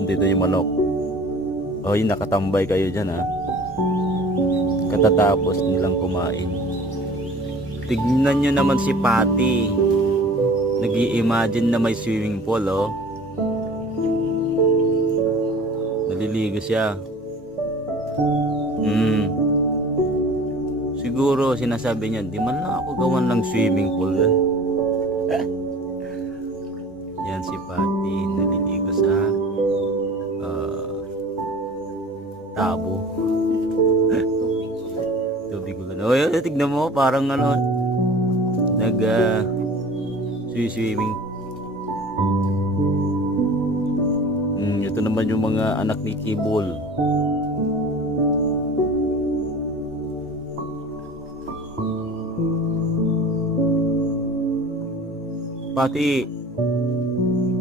Andito yung manok. O, yung nakatambay kayo dyan, ha. Katatapos nilang kumain. Tignan nyo naman si Patty. Nag-i-imagine na may swimming pool, oh. Naliligo siya. Siguro sinasabi niya, di man lang ako gawan ng swimming pool, eh. Yan si Patty, naliligo sa tabo. Tubig ulan. O, tignan mo, parang ano, swimming. Ito naman yung mga anak ni Kibol. Pati